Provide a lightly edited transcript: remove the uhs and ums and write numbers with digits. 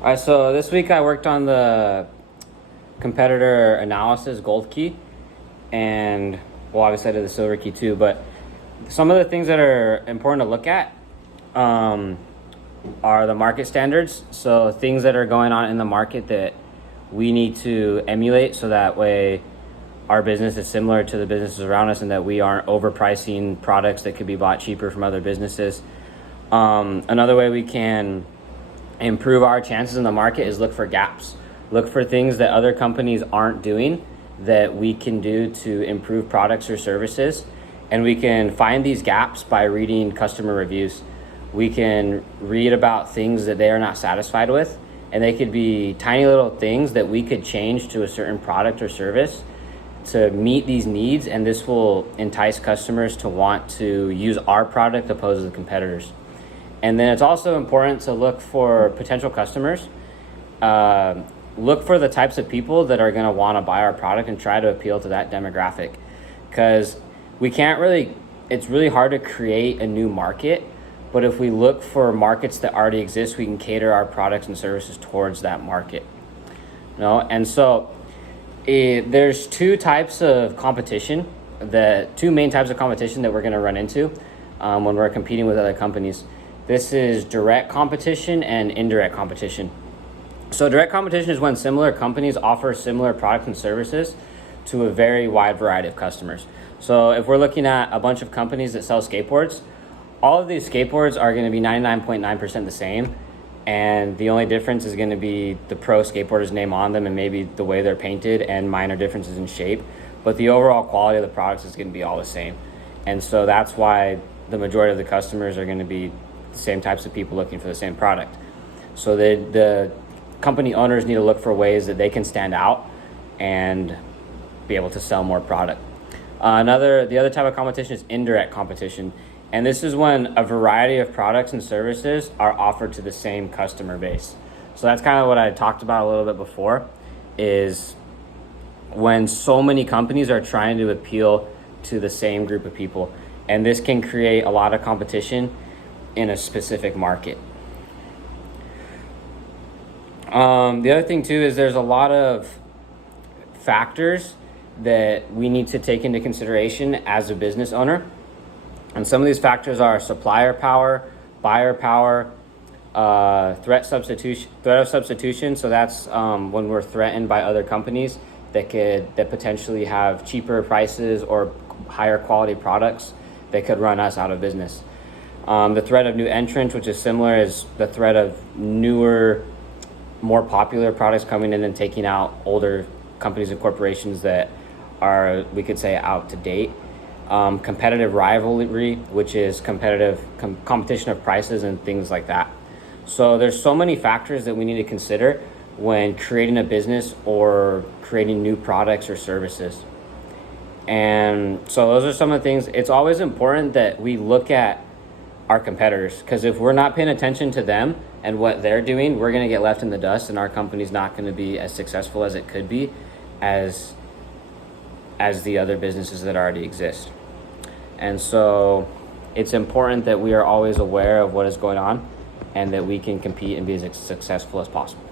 All right, so this week I worked on the competitor analysis gold key, and well, obviously I did the silver key too, but some of the things that are important to look at are the market standards. So things that are going on in the market that we need to emulate so that way our business is similar to the businesses around us and that we aren't overpricing products that could be bought cheaper from other businesses. Another way we can improve our chances in the market is look for gaps. Look for things that other companies aren't doing that we can do to improve products or services. And we can find these gaps by reading customer reviews. We can read about things that they are not satisfied with, and they could be tiny little things that we could change to a certain product or service to meet these needs, and this will entice customers to want to use our product opposed to the competitors. And then it's also important to look for potential customers. Look for the types of people that are going to want to buy our product and try to appeal to that demographic, because it's really hard to create a new market. But if we look for markets that already exist, we can cater our products and services towards that market. And so there's two main types of competition that we're going to run into when we're competing with other companies. This is direct competition and indirect competition. So direct competition is when similar companies offer similar products and services to a very wide variety of customers. So if we're looking at a bunch of companies that sell skateboards, all of these skateboards are going to be 99.9% the same. And the only difference is going to be the pro skateboarder's name on them and maybe the way they're painted and minor differences in shape. But the overall quality of the products is going to be all the same. And so that's why the majority of the customers are going to be the same types of people looking for the same product. So the company owners need to look for ways that they can stand out and be able to sell more product. The other type of competition is indirect competition. And this is when a variety of products and services are offered to the same customer base. So that's kind of what I talked about a little bit before, is when so many companies are trying to appeal to the same group of people. And this can create a lot of competition in a specific market. The other thing too is there's a lot of factors that we need to take into consideration as a business owner. And some of these factors are supplier power, buyer power, threat of substitution. So that's when we're threatened by other companies that potentially have cheaper prices or higher quality products that could run us out of business. The threat of new entrants, which is similar, is the threat of newer, more popular products coming in and taking out older companies and corporations that are, we could say, out to date. Competitive rivalry, which is competition of prices and things like that. So there's so many factors that we need to consider when creating a business or creating new products or services. And so those are some of the things. It's always important that we look at our competitors, because if we're not paying attention to them and what they're doing, we're going to get left in the dust, and our company's not going to be as successful as it could be as the other businesses that already exist. And so it's important that we are always aware of what is going on and that we can compete and be as successful as possible.